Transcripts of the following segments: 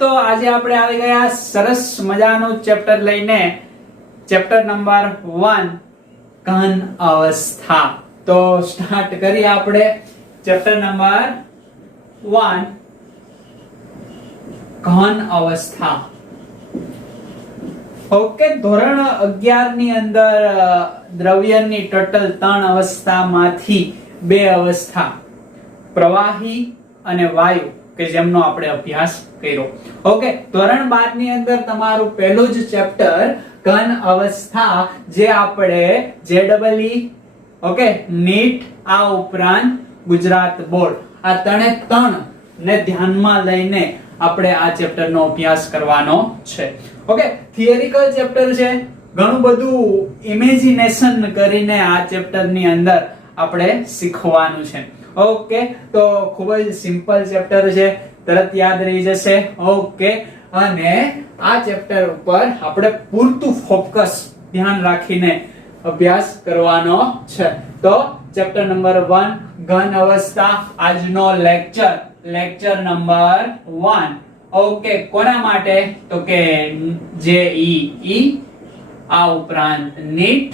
तो આજે આપણે આવી ગયા સરસ મજાનું ચેપ્ટર લઈને ચેપ્ટર નંબર 1 ઘન અવસ્થા। તો સ્ટાર્ટ કરીએ આપણે ચેપ્ટર નંબર 1 ઘન અવસ્થા। ઓકે, ધોરણ 11 ની અંદર દ્રવ્યની ટોટલ 3 અવસ્થામાંથી 2 અવસ્થા પ્રવાહી અને વાયુ કે જેમનો આપણે અભ્યાસ કર્યો। ઓકે, ધોરણ 12 ની અંદર તમારું પહેલું જ ચેપ્ટર ઘન અવસ્થા જે આપણે JEE ઓકે નીટ આ ઉપરાંત ગુજરાત બોર્ડ આ ત્રણ ને ધ્યાનમાં લઈને આપણે આ ચેપ્ટર નો અભ્યાસ કરવાનો છે। ઓકે, થિયરિકલ ચેપ્ટર છે, ઘણું બધું ઇમેજિનેશન કરીને આ ચેપ્ટર ની અંદર આપણે શીખવાનું છે। ઓકે, તો ખૂબ જ સિમ્પલ ચેપ્ટર છે, તરત યાદ રહી જશે। ઓકે, અને આ ચેપ્ટર ઉપર આપણે પૂરતું ફોકસ ધ્યાન રાખીને અભ્યાસ કરવાનો છે। તો ચેપ્ટર નંબર 1 ઘન અવસ્થા આજનો લેક્ચર નંબર 1। ઓકે, કોના માટે? તો કે JEE આ ઉપરાંત નીટ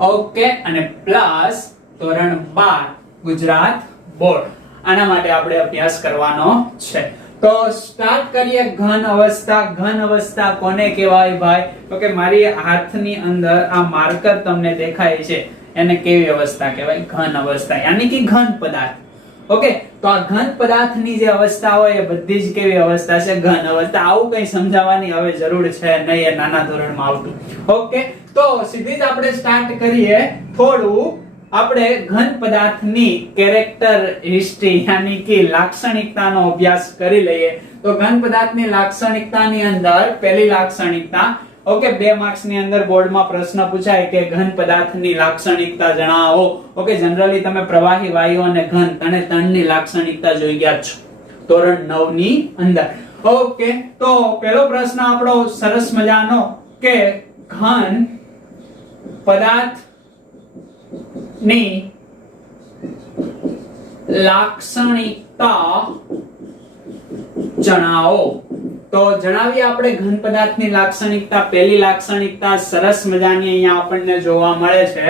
ઓકે અને પ્લસ ધોરણ 12 ગુજરાત બોર્ડ આના માટે આપણે અભ્યાસ કરવાનો છે। તો સ્ટાર્ટ કરીએ ઘન અવસ્થા। ઘન અવસ્થા કોને કહેવાય ભાઈ? તો કે મારી હાથની અંદર આ માર્કર તમને દેખાય છે એને કેવી અવસ્થા કહેવાય? ઘન અવસ્થા, યાની કે ઘન પદાર્થ। ઓકે, તો આ ઘન પદાર્થની જે અવસ્થા હોય એ બધી જ કેવી અવસ્થા છે? ઘન અવસ્થા। આવું કઈ સમજાવવાની હવે જરૂર છે નહીં, એ નાના ધોરણમાં આવતું। ઓકે, તો સીધી જ આપણે સ્ટાર્ટ કરીએ થોડું આપણે ઘન પદાર્થની કેરેક્ટર હિસ્ટ્રી યાની કે લાક્ષણિકતાનો અભ્યાસ કરી લઈએ। તો ઘન પદાર્થની લાક્ષણિકતાની અંદર પહેલી લાક્ષણિકતા ઓકે 2 માર્ક્સ ની અંદર બોર્ડમાં પ્રશ્ન પૂછાય કે ઘન પદાર્થની લાક્ષણિકતા જણાવો। ઓકે, જનરલી તમે પ્રવાહી, વાયુ અને ઘન ત્રણની લાક્ષણિકતા જોઈ ગયા છો ધોરણ 9 ની અંદર। ઓકે, તો પહેલો પ્રશ્ન આપણો સરસ મજાનો કે ઘન પદાર્થ ની લાક્ષણિકતા જણાવો। તો જણાવીએ આપણે ઘન પદાર્થની લાક્ષણિકતા। પહેલી લાક્ષણિકતા સરસ મજાની અહીંયા આપણને જોવા મળે છે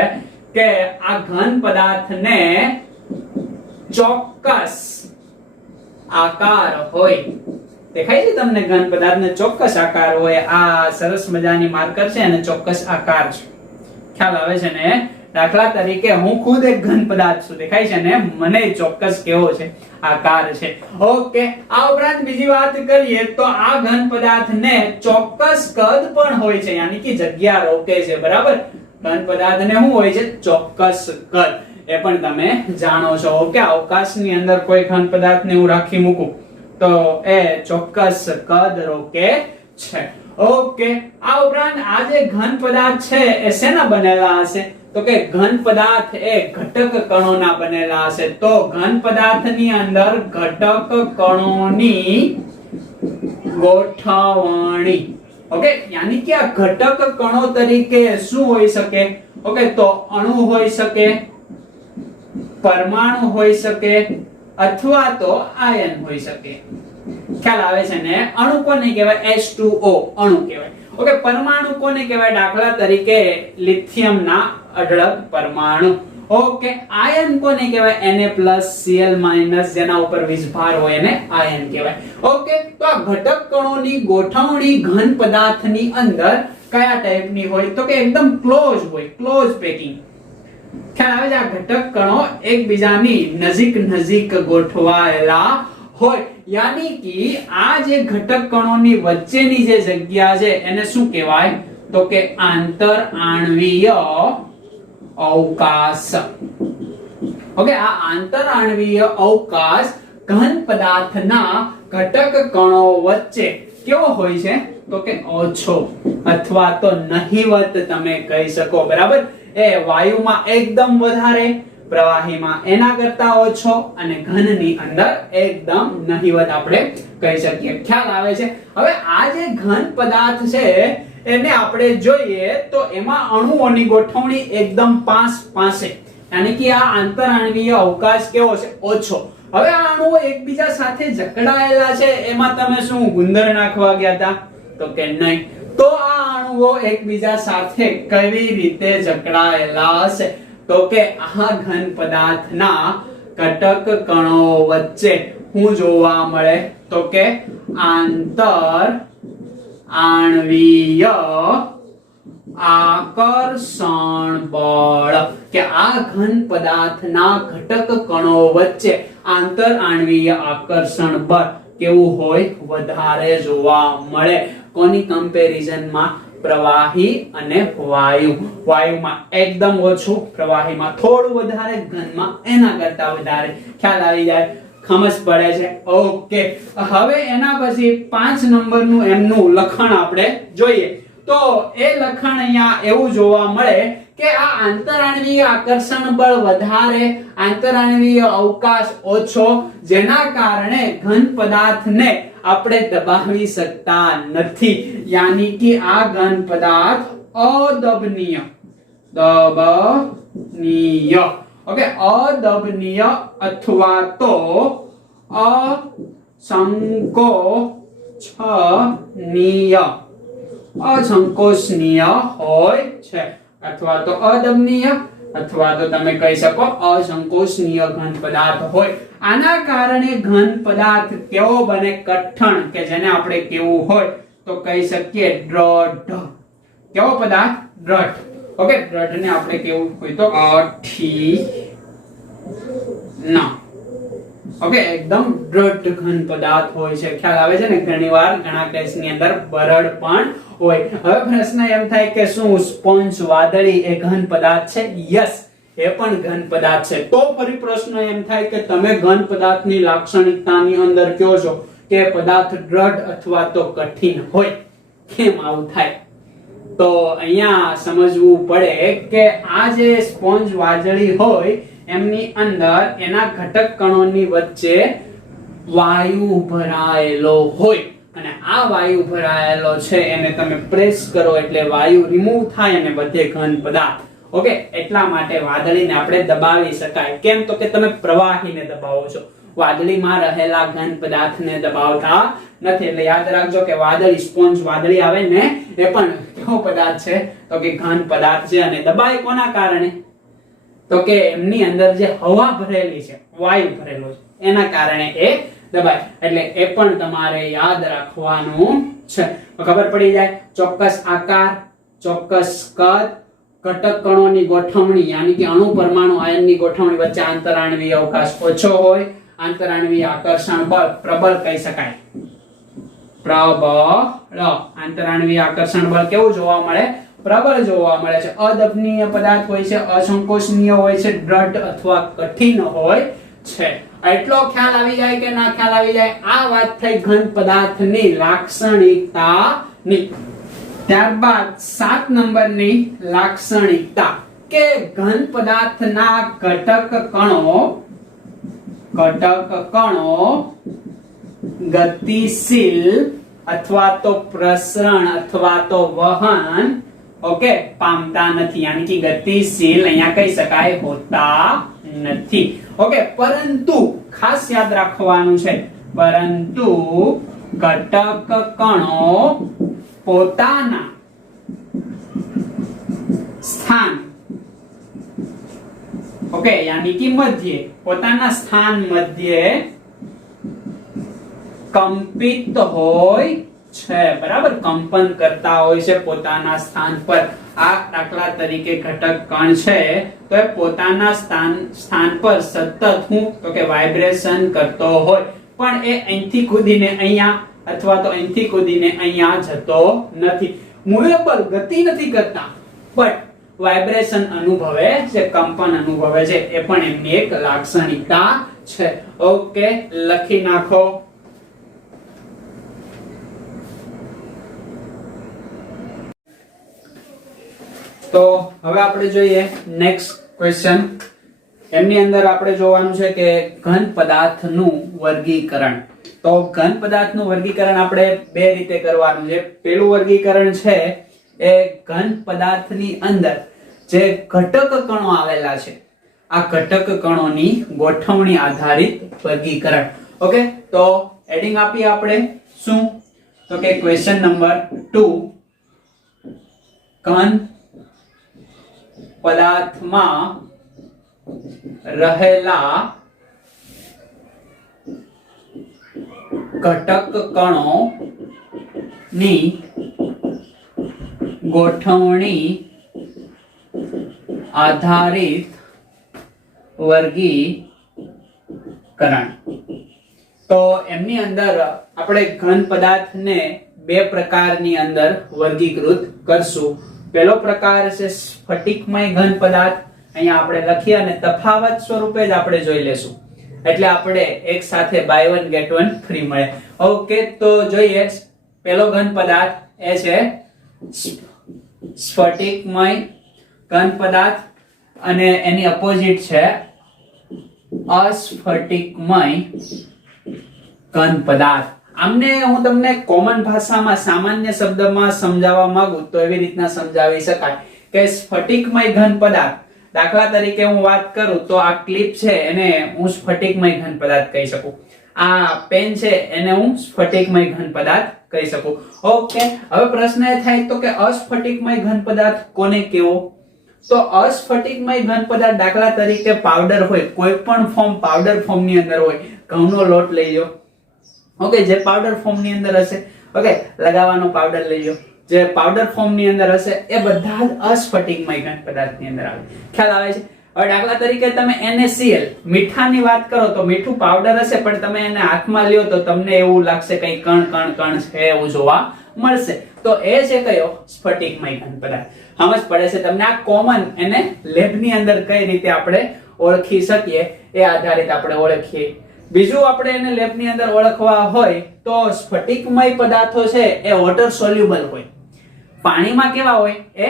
કે આ ઘન પદાર્થને ચોક્કસ આકાર હોય। દેખાય છે તમને? ઘન પદાર્થને ચોક્કસ આકાર હોય। આ સરસ મજાની માર્કર છે અને ચોક્કસ આકાર છે, ખ્યાલ આવે છે ને? દાખલા તરીકે હું ખુદ એક ઘન પદાર્થ છું, દેખાય છે ને? મને ચોક્કસ કેવો છે? આકાર છે। ઓકે, આ ઉપરાંત બીજી વાત કરીએ તો આ ઘન પદાર્થને ચોક્કસ કદ પણ હોય છે, યાની કે જગ્યા રોકે છે, બરાબર? ઘન પદાર્થને શું હોય છે? ચોક્કસ કદ, એ પણ તમે જાણો છો। ઓકે, અવકાશની અંદર કોઈ ઘન પદાર્થને હું રાખી મૂકું તો એ ચોક્કસ કદ રોકે છે। ઓકે, આ ઉપરાંત આ જે ઘન પદાર્થ છે એ શેના બનેલા હશે? તો કે ઘન પદાર્થ એ ઘટક કણોના બનેલા હશે। તો ઘન પદાર્થની અંદર ઘટક કણોની ગોઠવણી ઓકે, યાની કે આ ઘટક કણો તરીકે શું હોઈ શકે? ઓકે, તો અણુ હોઈ શકે, પરમાણુ હોઈ શકે અથવા તો આયન હોઈ શકે। ખ્યાલ આવે છે ને? અણુ કોને કહેવાય? H2O અણુ કહેવાય। ઓકે, પરમાણુ કોને કહેવાય? દાખલા તરીકે લિથિયમના અઢળક પરમાણુ। ઓકે, આયન કોને કહેવાય? Na+Cl- જેના ઉપર વીજભાર હોય એને આયન કહેવાય। ઓકે, તો આ ઘટક કણોની ગોઠવણી ઘન પદાર્થની અંદર કયા ટાઈપની હોય? તો કે એકદમ ક્લોઝ હોય, ક્લોઝ પેકિંગ। ખ્યાલ આવે છે? આ ઘટક કણો એકબીજાની નજીક ગોઠવાયેલા હોય, યાની કે આ જે ઘટક કણોની વચ્ચેની જે જગ્યા છે એને શું કહેવાય? તો કે આંતર આણ્વીય અવકાશ। ઓકે, આ આંતર આણ્વીય અવકાશ ઘન પદાર્થના ઘટક કણો વચ્ચે કેવો હોય છે? તો કે ઓછો અથવા તો નહિવત તમે કહી શકો, બરાબર? એ વાયુમાં એકદમ વધારે, પ્રવાહીમાં એના કરતા ઓછો અને ઘનની અંદર એકદમ નહિવત આપણે કહી શકીએ। ખ્યાલ આવે છે? હવે આ જે ઘન પદાર્થ છે એને આપણે જોઈએ તો એમાં અણુઓની ગોઠવણી એકદમ પાસે, યાની કે આ આંતર આણ્વીય અવકાશ કેવો છે? ઓછો। હવે આ અણુઓ એકબીજા સાથે જકડાયેલા છે, એમાં તમે શું ગુંદર નાખવા ગયા હતા? તો કે નહીં. તો આ અણુઓ એકબીજા સાથે કેવી રીતે જકડાયેલા હશે? તો કે આ ઘન પદાર્થના ઘટક કણો વચ્ચે શું જોવા મળે? તો કે આંતર આણ્વીય આકર્ષણ બળ, કે આ ઘન પદાર્થના ઘટક કણો વચ્ચે આંતર આણ્વીય આકર્ષણ બળ કેવું હોય? વધારે જોવા મળે. કોની કમ્પેરિઝનમાં? પ્રવાહી અને વાયુ. વાયુમાં એકદમ ઓછું, પ્રવાહીમાં થોડું વધારે, ઘનમાં એના કરતા વધારે. ખ્યાલ આવી જાય? ખમજ પડે છે? ઓકે. હવે એના પછી 5 નંબરનું એમનું લખાણ આપણે જોઈએ. તો એ લખાણ અહીંયા એવું જોવા મળે કે આ આંતરાણ્વીય આકર્ષણ બળ વધારે, આંતરાણ્વીય અવકાશ ઓછો, જેના કારણે ઘન પદાર્થને આપણે દબાવી શકતા નથી. યાની કે આ ઘન પદાર્થ અદબનીય, દબનીય, ઓકે, અદબનીય અથવા તો અસંકોચનીય, અસંકોચનીય હોય છે, અથવા તો અદબનીય અથવા તો તમે કહી શકો અસંકોચનીય ઘન પદાર્થ હોય. આના કારણે ઘન પદાર્થ કેવો બને? કઠણ, કે જેને આપણે કેવું હોય તો કહી શકીએ દ્રઢ. કેવો પદાર્થ? દ્રઢ. ઓકે, દ્રઢ ને આપણે કેવું હોય તો કઠિન. ઓકે, એકદમ દ્રઢ ઘન પદાર્થ હોય છે. ખ્યાલ આવે છે ને? ઘણીવાર ઘણા કેસની અંદર બરડ પણ હોય. હવે પ્રશ્ન એમ થાય કે શું સ્પોન્જ વાદળી એ ઘન પદાર્થ છે? યસ, એ પણ ઘન પદાર્થ છે. તો ફરી પ્રશ્ન એમ થાય કે તમે ઘન પદાર્થની લાક્ષણિકતાની અંદર કહો છો કે પદાર્થ દ્રઢ અથવા તો કઠિન હોય. કેમ આવું થાય? તો અહીંયા સમજવું પડે કે આ જે સ્પોન્જ વાદળી હોય એમની અંદર એના ઘટક કણોની વચ્ચે વાયુ ભરાયેલો હોય, અને આ વાયુ ભરાયેલો છે એને તમે પ્રેસ કરો એટલે વાયુ રિમૂવ થાય અને બધે ઘન પદાર્થ. ઓકે, એટલા માટે વાદળીને આપણે દબાવી શકાય. કેમ? તો કે તમે પ્રવાહીને દબાવો છો, વાદળીમાં રહેલા ઘન પદાર્થને દબાવતા નથી. એટલે યાદ રાખજો કે વાદળી, સ્પોન્જ વાદળી આવે ને એ પણ કેવો પદાર્થ છે? તો કે ઘન પદાર્થ છે. અને દબાય કોના કારણે? તો કે એમની અંદર જે હવા ભરેલી છે, વાયુ ભરેલો છે, એના કારણે એ દબાય. એટલે એ પણ તમારે યાદ રાખવાનું છે. ખબર પડી જાય. ચોક્કસ આકાર, ચોક્કસ કદ, ઘટક કણોની ગોઠવણી યાની કે અણુ પરમાણુ આયનની ગોઠવણી વચ્ચે આંતરાણ્વીય અવકાશ ઓછો હોય, આંતરાણ્વીય આકર્ષણ બળ પ્રબળ કહી શકાય. પ્રબળ. આંતરાણ્વીય આકર્ષણ બળ કેવું જોવા મળે? પ્રબળ જોવા મળે છે. અદબનીય પદાર્થ હોય છે, અસંકોચનીય હોય છે, દ્રઢ અથવા કઠિન હોય છે. એટલો ખ્યાલ આવી જાય કે ના ખ્યાલ આવી જાય? આ વાત થઈ ઘન પદાર્થની લાક્ષણિકતાની. ત્યારબાદ 7 નંબરની લાક્ષણિકતા કે ઘન પદાર્થના ઘટક કણો ગતિશીલ અથવા તો પ્રસરણ અથવા તો વહન ઓકે પામતા નથી. યાની કે ગતિશીલ અહીંયા કહી શકાય હોતા નથી. ઓકે, પરંતુ ખાસ યાદ રાખવાનું છે, પરંતુ ઘટક કણો પોતાના સ્થાન ઓકે યાની કે મધ્ય, પોતાના સ્થાન મધ્યે કંપિત હોય છે. બરાબર, કંપન કરતા હોય છે પોતાના સ્થાન પર. આ દાખલા તરીકે ઘટક કણ છે તો એ પોતાના સ્થાન પર સતત હું તો કે વાઇબ્રેશન કરતો હોય, પણ એ અહીંથી કૂદીને અહીંયા અથવા તો અહીંથી કૂદીને અહીંયા જતો નથી. મૂવેબલ, ગતિ નથી કરતા, બટ વાઇબ્રેશન અનુભવે છે, કંપન અનુભવે છે. એ પણ એમની એક લાક્ષણિકતા છે. ઓકે, લખી નાખો. તો હવે આપણે જોઈએ નેક્સ્ટ ક્વેશ્ચન. એમની અંદર આપણે જોવાનું છે કે ઘન પદાર્થનું વર્ગીકરણ. તો ઘન પદાર્થનું વર્ગીકરણ આપણે બે રીતે કરવાનું છે. પહેલું વર્ગીકરણ છે એ ઘન પદાર્થની અંદર જે ઘટક કણો આવેલા છે, આ ઘટક કણોની ગોઠવણી આધારિત વર્ગીકરણ. ઓકે, તો એડિંગ આપીએ આપણે શું, તો કે ક્વેશ્ચન નંબર 2, ઘન પદાર્થમાં રહેલા ઘટક કણોની ગોઠવણી આધારિત વર્ગીકરણ. તો એમની અંદર આપણે ઘન પદાર્થને બે પ્રકારની અંદર વર્ગીકૃત કરશું. પહેલો પ્રકાર છે સ્ફટિકમય ઘન પદાર્થ. અહીંયા આપણે લખીએ અને તફાવત સ્વરૂપે જ આપણે જોઈ લેશું, એટલે આપણે એક સાથે બાય 1 ગેટ 1 ફ્રી મળે. ઓકે, તો જોઈએ પહેલો ઘન પદાર્થ એ છે સ્ફટિકમય ઘન પદાર્થ અને એની અપોઝિટ છે અસ્ફટિકમય ઘન પદાર્થ. આમને હું તમને કોમન ભાષામાં સામાન્ય શબ્દમાં સમજાવવા માંગુ તો એવી રીતના સમજાવી શકાય કે સ્ફટિકમય ઘન પદાર્થ, દાખલા તરીકે હું વાત કરું તો આ ક્લિપ છે એને હું સ્ફટિકમય ઘન પદાર્થ કહી શકું, આ પેન છે એને હું સ્ફટિકમય ઘન પદાર્થ કહી શકું. ઓકે, હવે પ્રશ્ન એ થાય તો કે અસ્ફટિકમય ઘન પદાર્થ કોને કેવો? તો અસ્ફટિકમય ઘન પદાર્થ દાખલા તરીકે પાવડર હોય, કોઈ પણ ફોર્મ પાવડર ફોર્મ ની અંદર હોય, ઘઉંનો લોટ લઈ લો. ઓકે, જે પાવડર ફોર્મ ની અંદર હશે, ઓકે, લગાવવાનો પાવડર લઈ લો, જે પાવડર ફોર્મ ની અંદર હશે એ બધા જ અસ્ફટિકમય ઘન પદાર્થ ની અંદર આવે. ખ્યાલ આવે છે? હવે દાખલા તરીકે તમે NaCl મીઠાની વાત કરો તો મીઠું પાવડર હશે, પણ તમે એને હાથમાં લ્યો તો તમને એવું લાગશે કઈ કણ કણ કણ છે એવું જોવા મળશે. તો એ છે કયો? સ્ફટિકમય ઘન પદાર્થ. સમજ પડે છે તમને? આ કોમન એને લેબ ની અંદર કઈ રીતે આપણે ઓળખી શકીએ એ આધારિત આપણે ઓળખીએ. બીજું આપણે એને લેબ ની અંદર ઓળખવા હોય તો સ્ફટિકમય પદાર્થો છે એ વોટર સોલ્યુબલ હોય, પાણીમાં કેવા હોય? એ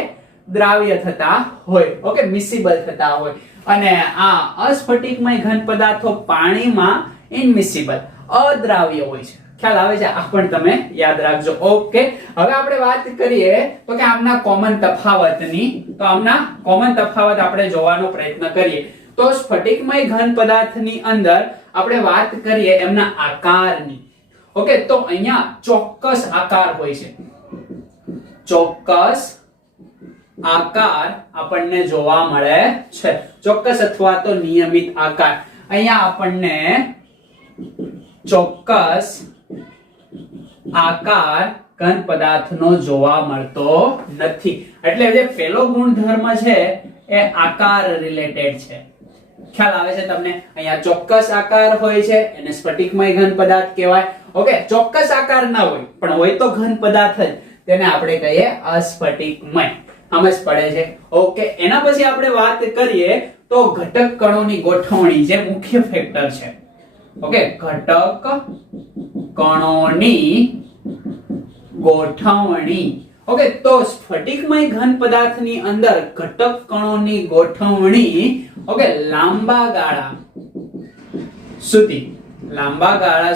દ્રાવ્ય થતા હોય, ઓકે, મિસિબલ થતા હોય. અને આ અસ્ફટિકમય ઘન પદાર્થો પાણીમાં ઇનમિસિબલ, અદ્રાવ્ય હોય છે. ખ્યાલ આવે છે? આ પણ તમે યાદ રાખજો. ઓકે, હવે આપણે વાત કરીએ તો કે આમના કોમન તફાવતની. તો આમના કોમન તફાવત આપણે જોવાનો પ્રયત્ન કરીએ. તો સ્ફટિકમય ઘન પદાર્થની અંદર આપણે વાત કરીએ એમના આકારની. ઓકે, તો અહીંયા ચોક્કસ આકાર હોય છે, ચોક્કસ આકાર આપણને જોવા મળે છે, ચોક્કસ અથવા તો નિયમિત આકાર. અહીંયા આપણને ચોક્કસ આકાર ઘન પદાર્થનો જોવા મળતો નથી. એટલે જે પહેલો ગુણધર્મ છે એ આકાર રિલેટેડ છે. ખ્યાલ આવે છે તમને? અહીંયા ચોક્કસ આકાર હોય છે એને સ્ફટિકમય ઘન પદાર્થ કહેવાય. ઓકે, ચોક્કસ આકાર ના હોય પણ હોય તો ઘન પદાર્થ જ, તેને આપણે કહીએ અસ્ફટિકમય. સમજ પડે છે? ઓકે, એના પછી આપણે વાત કરીએ તો ઘટક કણોની ગોઠવણી જે મુખ્ય ફેક્ટર છે. ઓકે, ઘટક કણોની ગોઠવણી. ઓકે, તો સ્ફટિકમય ઘન પદાર્થની અંદર ઘટક કણોની ગોઠવણી ઓકે લાંબા ગાળા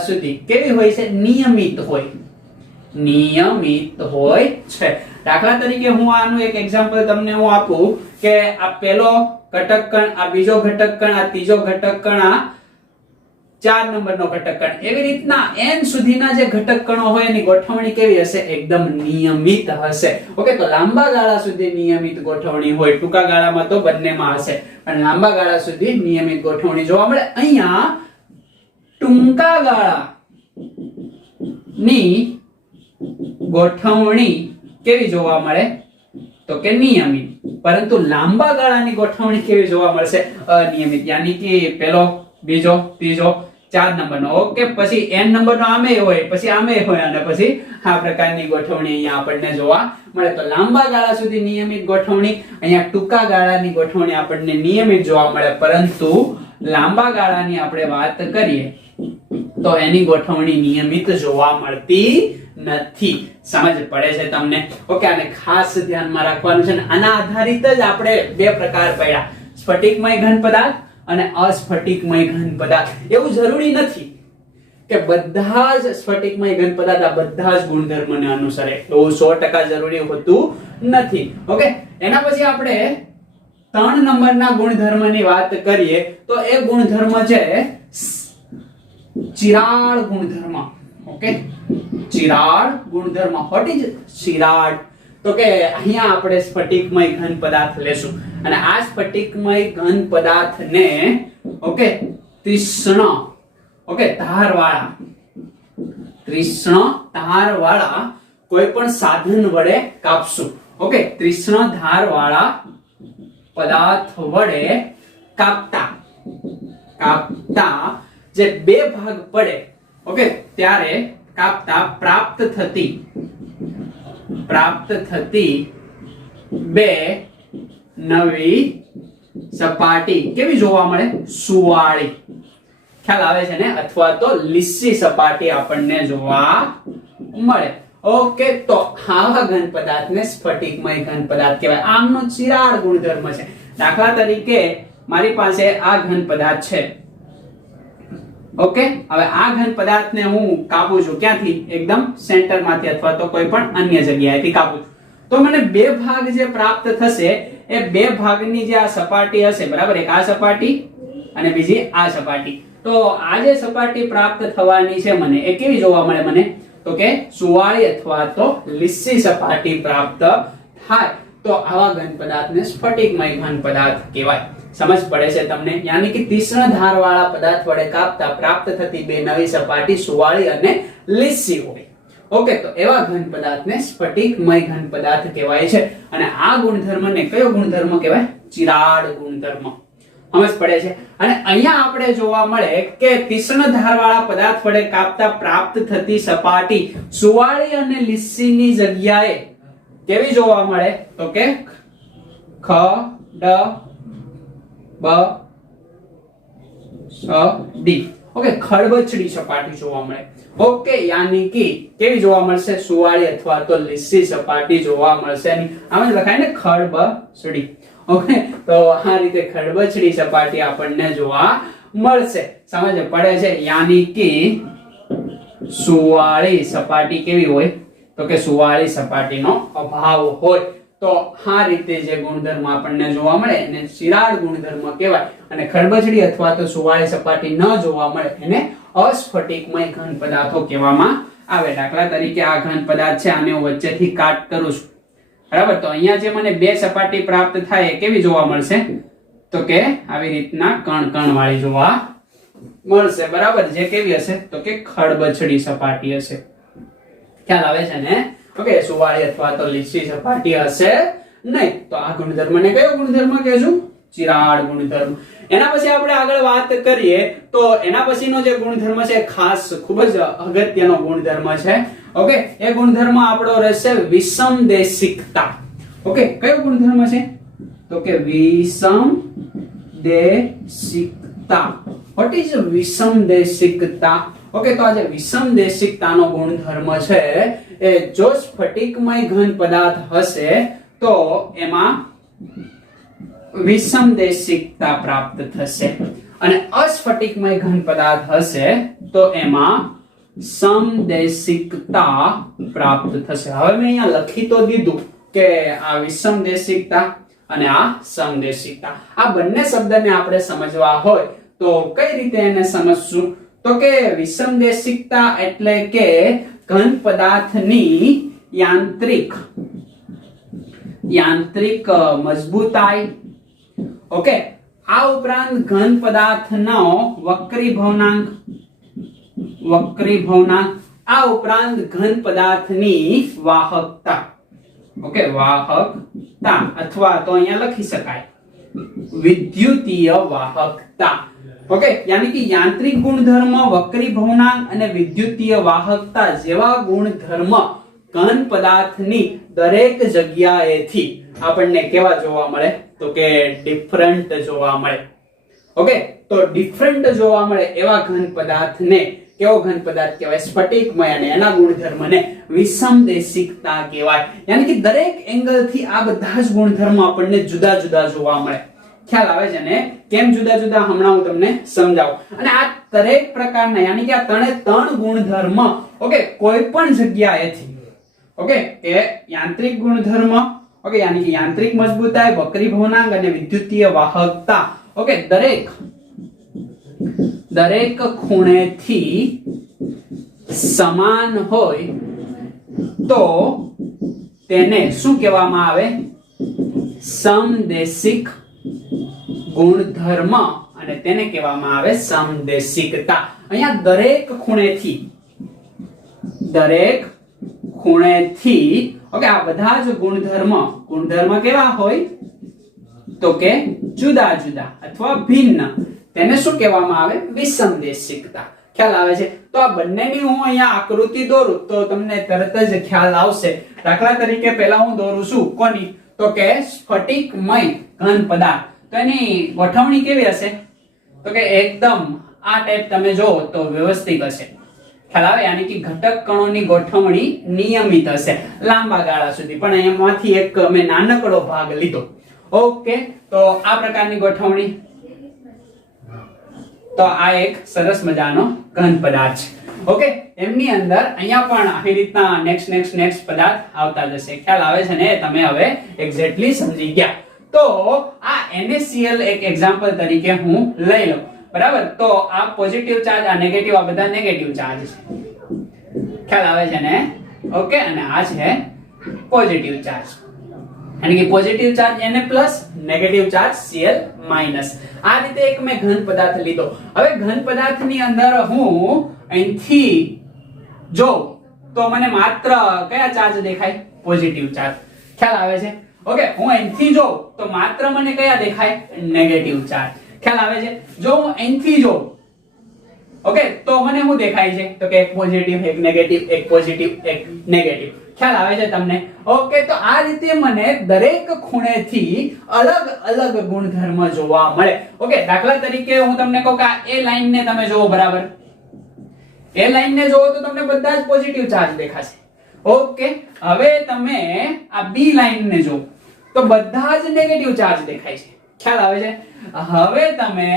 સુધી કેવી હોય છે? નિયમિત હોય છે. દાખલા તરીકે હું આનું એક એક્ઝામ્પલ તમને હું આપું કે આ પહેલો ઘટક કણ, આ બીજો ઘટક કણ, આ ત્રીજો ઘટક કણ, આ 4 નંબરનો ઘટક કણ, એવી રીતના n સુધીના જે ઘટક કણો હોય એની ગોઠવણી કેવી હશે? એકદમ નિયમિત હશે. ઓકે, તો લાંબા ગાળા સુધી નિયમિત ગોઠવણી હોય, ટૂંકા ગાળામાં તો બંનેમાં હશે, પણ લાંબા ગાળા સુધી નિયમિત ગોઠવણી જોવા મળે. અહીંયા ટૂંકા ગાળાની ગોઠવણી કેવી જોવા મળે? તો કે નિયમિત. પરંતુ લાંબા ગાળાની ગોઠવણી કેવી જોવા મળશે? અનિયમિત. યાની કે પહેલો, બીજો, ત્રીજો, 4 નંબરનો. ઓકે, પછી n નંબરનો આમે હોય, પછી આમે હોય, અને પછી આ પ્રકારની ગોઠવણી અહીંયા આપણને જોવા મળે. તો લાંબા ગાળા સુધી નિયમિત ગોઠવણી, અહીંયા ટૂંકા ગાળાની ગોઠવણી આપણને નિયમિત જોવા મળે. પરંતુ લાંબા ગાળાની આપણે વાત કરીએ તો એની ગોઠવણી નિયમિત જોવા મળતી નથી. સમજ પડે છે તમને? ઓકે, આને ખાસ ધ્યાનમાં રાખવાનું છે. આના આધારિત જ આપણે બે પ્રકાર પડ્યા, સ્ફટિકમય ઘન પદાર્થ અને અસ્ફટિકમય ઘન પદાર્થ. એવું જરૂરી નથી કે બધા જ સ્ફટિકમય ઘન પદાર્થ આ બધા જ ગુણધર્મને અનુસરે, એવું 100% જરૂરી હોતું નથી. ઓકે, એના પછી આપણે 3 નંબરના ગુણધર્મની વાત કરીએ તો એ ગુણધર્મ છે ચિરાડ ગુણધર્મ. ઓકે, ચિરાડ ગુણધર્મ. વોટ ઇઝ ચિરાડ? તો કે અહીંયા આપણે સ્ફટિકમય ઘન પદાર્થ લેશું અને આ સ્ફટિકમય ઘન પદાર્થને ઓકે તીક્ષ્ણ ઓકે ધારવાળા કોઈ પણ સાધન વડે કાપશું. ઓકે, તીક્ષ્ણ ધારવાળા પદાર્થ વડે કાપતા જે બે ભાગ પડે ઓકે ત્યારે કાપતા પ્રાપ્ત થતી બે નવી સપાટી કેવી જોવા મળે? સુવાળી. ખ્યાલ આવે છે ને? અથવા તો લીસી સપાટી આપણને જોવા મળે. ઓકે, તો આવા ઘન પદાર્થને સ્ફટિકમય ઘન પદાર્થ કહેવાય. આમનો ચિરાડ ગુણધર્મ છે. દાખલા તરીકે મારી પાસે આ ઘન પદાર્થ છે. ઓકે, હવે આ ઘન પદાર્થને હું કાપું છું. ક્યાંથી? એકદમ સેન્ટરમાંથી અથવા તો કોઈ પણ અન્ય જગ્યાએથી કાપું છું. તો મને બે ભાગ જે પ્રાપ્ત થશે એ બે ભાગની જે આ સપાટી હશે, બરાબર, એક આ સપાટી અને બીજી આ સપાટી. તો આ જે સપાટી પ્રાપ્ત થવાની છે મને એ કેવી જોવા મળે? મને તો કે સુવાળી અથવા તો લીસી સપાટી પ્રાપ્ત થાય. તો આવા ઘન પદાર્થને સ્ફટિકમય ઘન પદાર્થ કહેવાય. સમજ પડે છે તમને? યાની કે તીક્ષ્ણ ધારવાળા પદાર્થ વડે કાપતા પ્રાપ્ત થતી બે નવી સપાટી સુવાળી અને લીસી હોય. ઓકે, તો એવા ઘન પદાર્થને સ્ફટિકમય ઘન પદાર્થ કહેવાય છે. અને આ ગુણધર્મને કયો ગુણધર્મ કહેવાય? ચિરાડ ગુણધર્મ. સમજ પડે છે? અને અહીંયા આપણે જોવા મળે કે તીક્ષ્ણ ધારવાળા પદાર્થ વડે કાપતા પ્રાપ્ત થતી સપાટી સુવાળી અને લીસીની જગ્યાએ કેવી જોવા મળે? તો કે ખ ડ બ સ ડી. ઓકે, ખડબચડી સપાટી જોવા મળે. ઓકે, યાની કે કેવી જોવા મળશે? સુવાળી અથવા તો લીસી સપાટી જોવા મળશે. આમ જ લખાય ને, ખડબચડી. ઓકે, તો આ રીતે ખડબચડી સપાટી આપણને જોવા મળશે. સમજ પડે છે? યાની કે સુવાળી સપાટી કેવી હોય? તો કે સુવાળી સપાટીનો અભાવ હોય. તો આ રીતે જે ગુણધર્મ આપણને જોવા મળે એને ચિરાડ ગુણધર્મ કહેવાય. અને ખડબચડી અથવા તો સુવાળી સપાટી ન જોવા મળે એને અસ્ફટિકમય ઘન પદાર્થો કહેવામાં આવે. દાખલા તરીકે આ ઘન પદાર્થ છે, આને હું વચ્ચેથી કાટ કરું છું, બરાબર. તો અહીંયા જે મને બે સપાટી પ્રાપ્ત થાય એ કેવી જોવા મળશે? તો કે આવી રીતના કણ વાળી જોવા મળશે, બરાબર. જે કેવી હશે? તો કે ખડબચડી સપાટી હશે. ખ્યાલ આવે છે ને? ઓકે, સુવાળી અથવા તો લીસી સપાટી હશે નહીં. તો આ ગુણધર્મને કયો ગુણધર્મ કહેશું? ચિરાડ ગુણધર્મ. એના પછી આપણે આગળ વાત કરીએ તો એના પછીનો જે ગુણધર્મ છે ખાસ ખૂબ જ અગત્યનો ગુણધર્મ છે. ઓકે, એ ગુણધર્મ આપણો રહેશે વિષમદેશિકતા. ઓકે, કયો ગુણધર્મ છે? તો કે વિષમદેશિકતા. વોટ ઇઝ વિષમદેશિકતા? ઓકે, તો આ જે વિષમદેશિકતાનો ગુણધર્મ છે એ જો સ્ફટિકમય ઘન પદાર્થ હશે તો એમાં વિષમદેશિકતા પ્રાપ્ત થશે અને અસ્ફટિકમય ઘન પદાર્થ હશે તો એમાં સમદેશિકતા પ્રાપ્ત થશે. હવે મેં અહીંયા લખી તો દીધું કે આ વિષમદેશિકતા અને આ સમદેશિકતા, આ બંને શબ્દને આપણે સમજવા હોય તો કઈ રીતે એને સમજશું? તો કે વિષમદેશિકતા એટલે કે ઘન પદાર્થની યાંત્રિક મજબૂતાઈ. ઓકે, આ ઉપરાંત ઘન પદાર્થનો વક્રીભવનાંક, આ ઉપરાંત ઘન પદાર્થની વાહકતા. ઓકે, વાહકતા અથવા તો અહીંયા લખી શકાય વિદ્યુતીય વાહકતા. ઓકે, યાની કે યાંત્રિક ગુણધર્મ, વક્રીભવનાંક અને વિદ્યુતીય વાહકતા જેવા ગુણધર્મ ઘન પદાર્થની દરેક જગ્યાએથી આપણને કેવા જોવા મળે? તો કે ડિફરન્ટ જોવા મળે. ઓકે, તો ડિફરન્ટ જોવા મળે એવા ઘન પદાર્થને કેવો ઘન પદાર્થ કહેવાય? સ્ફટિકમય. અને એના ગુણધર્મને વિષમદેશિકતા કહેવાય. યાની કે દરેક એંગલથી આ બધા જ ગુણધર્મ આપણને જુદા જુદા જોવા મળે. ખ્યાલ આવે છે ને? કેમ જુદા જુદા હમણાં હું તમને સમજાવું. અને આ દરેક પ્રકારના યાની કે આ ત્રણ ગુણધર્મ ઓકે કોઈ પણ જગ્યાએથી ઓકે કે યાંત્રિક ગુણધર્મ ઓકે, યાની કે યાંત્રિક મજબૂતાઈ, વક્રી ભવનાંક અને વિદ્યુતીય વાહકતા, ઓકે, દરેક ખૂણેથી સમાન હોય તો તેને શું કહેવામાં આવે? સમદેશિક ગુણધર્મ, અને તેને કહેવામાં આવે સમદેશિકતા. અહીંયા દરેક ખૂણેથી ઓકે, આ બધા જ ગુણધર્મ કેવા હોય? તો કે જુદા જુદા અથવા ભિન્ન. તેને શું કહેવામાં આવે? વિસમદેશિકતા. ખ્યાલ આવે છે? તો આ બંનેની હું અહીંયા આકૃતિ દોરું તો તમને તરત જ ખ્યાલ આવશે. દાખલા તરીકે પહેલા હું દોરું છું કોની? તો કે સ્ફટિકમય ઘન પદાર્થ. તો એની ગોઠવણી કેવી હશે? તો કે એકદમ આ ટાઈપ તમે જો તો વ્યવસ્થિત હશે. ખ્યાલ આવે? યાની કે ઘટક કણોની ગોઠવણી નિયમિત હશે લાંબા ગાળા સુધી. પણ એમાંથી એક મેં નાનકડો ભાગ લીધો. ઓકે, તો આ પ્રકારની ગોઠવણી. તો આ એક સરસ મજાનો ઘન પદાર્થ છે. ઓકે, એમની અંદર અહીંયા પણ આવી રીતના નેક્સ્ટ પદાર્થ આવતા જશે. ખ્યાલ આવે છે ને? તમે હવે એક્ઝેક્ટલી સમજી ગયા. તો આ NaCl એક એક્ઝામ્પલ તરીકે હું લઈ લઉં, બરાબર? તો આ પોઝિટિવ ચાર્જ, આ નેગેટિવ, આ બધા નેગેટિવ ચાર્જ છે. ખ્યાલ આવે છે ને? ઓકે, અને આ છે પોઝિટિવ ચાર્જ. यानी कि positive charge Na plus, negative charge Cl minus. આ રીતે એક મેં ઘન પદાર્થ લીધો. હવે ઘન પદાર્થની અંદર હું અહીંથી જો તો મને માત્ર કયા ચાર્જ દેખાય? Positive charge. ખ્યાલ આવે છે? ઓકે, હું અહીંથી જો તો માત્ર મને કયા દેખાય? Negative charge. ખ્યાલ આવે છે? જો હું અહીંથી જો ઓકે તો મને શું દેખાય છે? તો કે એક પોઝિટિવ, એક નેગેટિવ, એક પોઝિટિવ, એક નેગેટિવ. ખ્યાલ આવે છે તમને? ઓકે, તો આ રીતે મને દરેક ખૂણેથી અલગ અલગ ગુણધર્મ જોવા મળે. ઓકે, દાખલા તરીકે હું તમને કહું કે આ એ લાઈન ને તમે જોવો, બરાબર? એ લાઈન ને જોવો તો તમને બધા જ પોઝિટિવ ચાર્જ દેખાશે. ઓકે, હવે તમે આ બી લાઈન ને જો તો બધા જ નેગેટિવ ચાર્જ દેખાય છે. ખ્યાલ આવે છે? હવે તમે